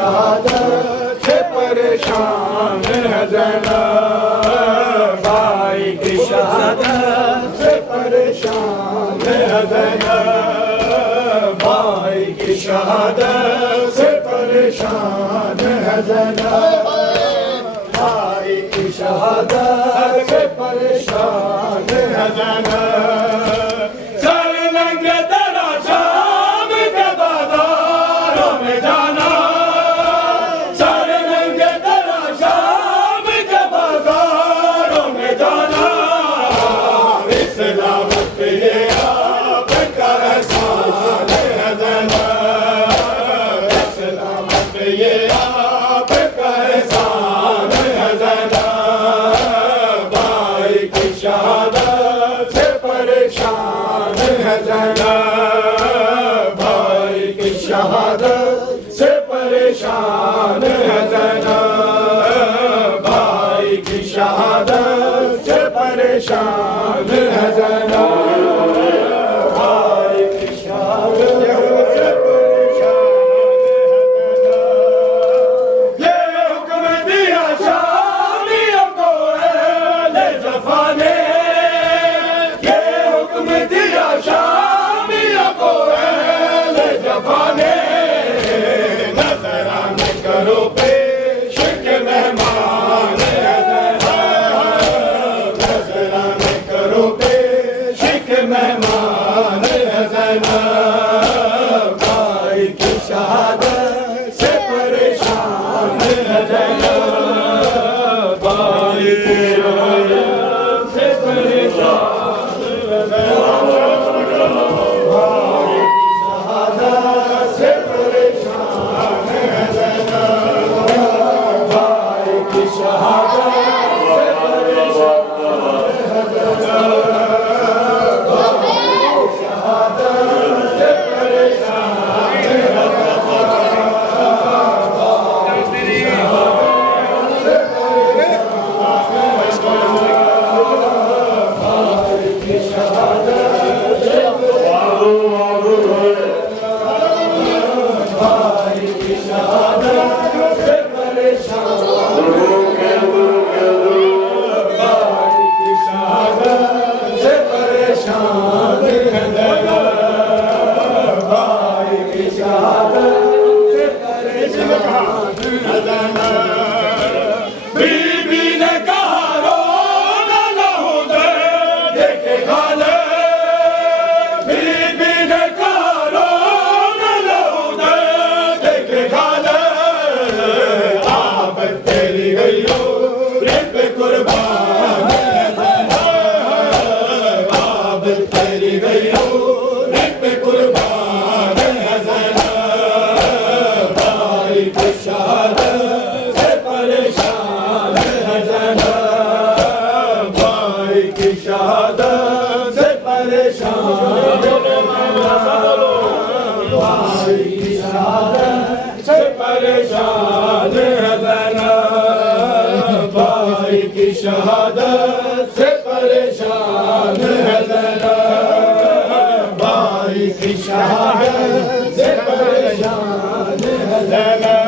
शहादत से परेशान है ज़ैनब, भाई की शहादत से परेशान है ज़ैनब, भाई की शहादत से परेशान है ज़ैनब, भाई की शहादत से परेशान है ज़ैनब। शहादत से परेशान है ज़ैनब, भाई की शहादत से परेशान है ज़ैनब, भाई की शहादत से परेशान है ज़ैनब, भाई की शहादत से परेशान है ज़ैनब। ये हुक्म दिया शामियों को अहले जफा ने, शामियों को अहले जफा ने, नज़राने करो पेश के मेहमान है ज़ैनब, नज़राने करो पेश के मेहमान है ज़ैनब, भाई की शहादत से परेशान है ज़ैनब, भाई की शहादत से परेशान है ज़ैनब। शहादत से परेशान भाई की शहादत से परेशान है ज़ैनब, भाई की शहादत से परेशान है ज़ैनब, भाई की शहादत से परेशान है ज़ैनब।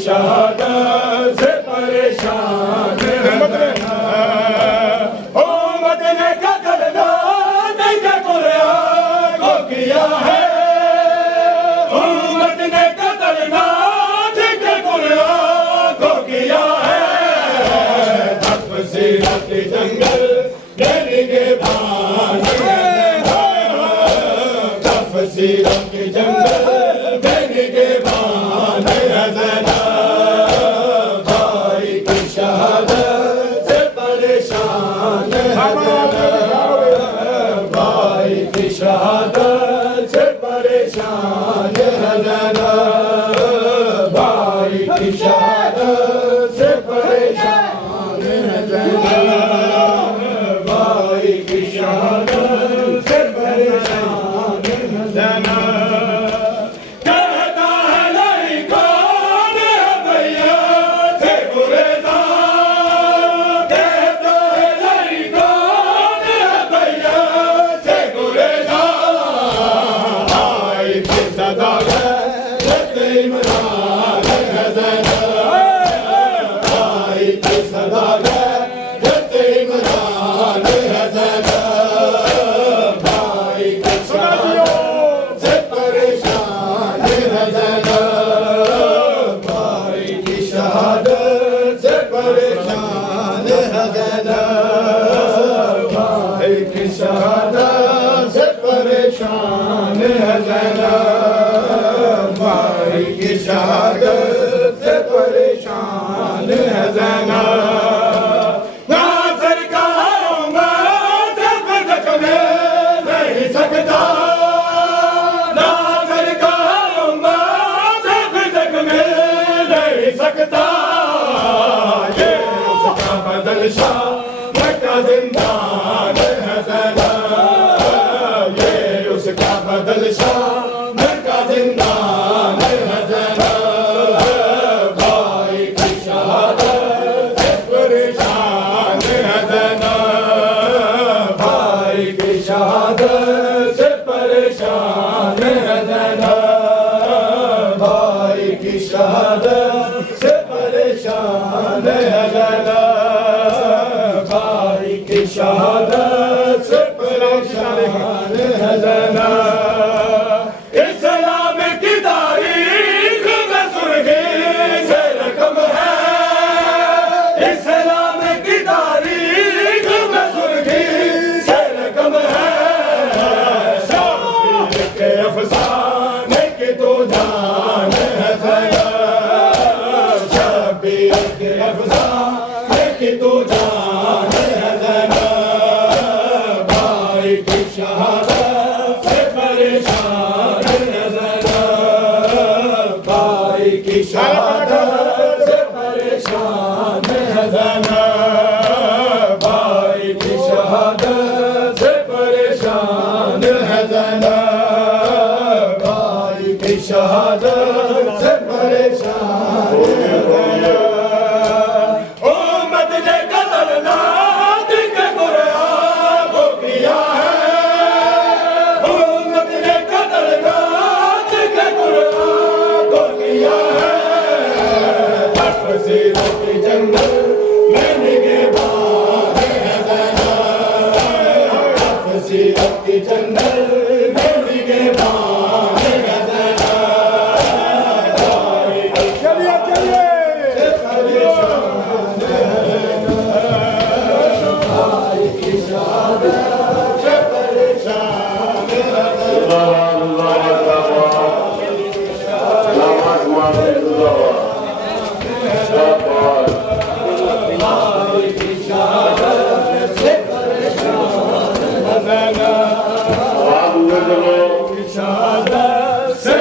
शहादत से परेशान उम्मत ने कत्ल क्या कुरान को किया है, उम्मत ने कत्ल क्या कुरान को किया है, तफसीरत जंगल दिल के भान, तफसीरत जंगल जान है ज़ैनब, शबीर के अफ़साने की तू जान है ज़ैनब, भाई की शहादत से परेशान है ज़ैनब, भाई की शहादत से परेशान है ज़ैनब, भाई की शहादत से परेशान है ज़ैनब, भाई की शहादत से परेशान है ज़ैनब। उम्मत ने कत्ल नात के कुर्बान को किया है, उम्मत ने कत्ल नात के कुर्बान को किया है, तफसीरों की जंगल में निगहबान है ज़ैनब, तफसीरों की जंगल में निगहबान है ज़ैनब, चलिए चलिए से परेशान है ज़ैनब, भाई की शहादत से परेशान है ज़ैनब। शहादत से परेशान भाई की शहादत से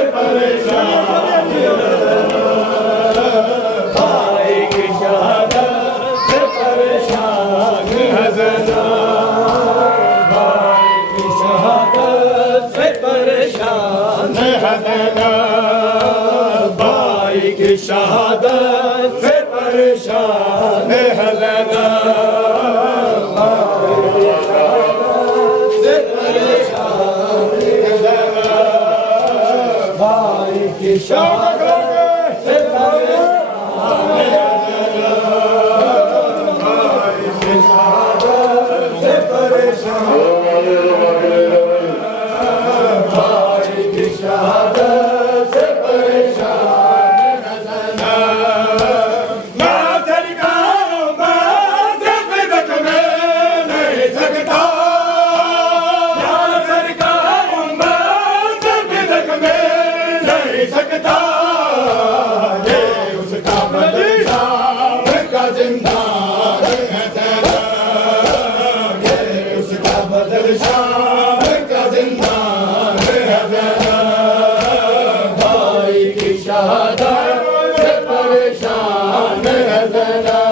परेशान है ज़ैनब, भाई की शहादत से परेशान है ज़ैनब, भाई की शहादत से परेशान है ज़ैनब, भाई की शहादत से परेशान है ज़ैनब, भाई की शहादत से परेशान भाई की शहादत से परेशान है ज़ैनब। मैं सरकारों में से फिदक में नहीं सकता, मैं सरकारों में से फिदक में नहीं सकता, ये उसका बदशाह का जिंदान है ज़ैनब, ये उसका बदशाह का जिंदान है ज़ैनब, भाई की शहादत से परेशान है ज़ैनब।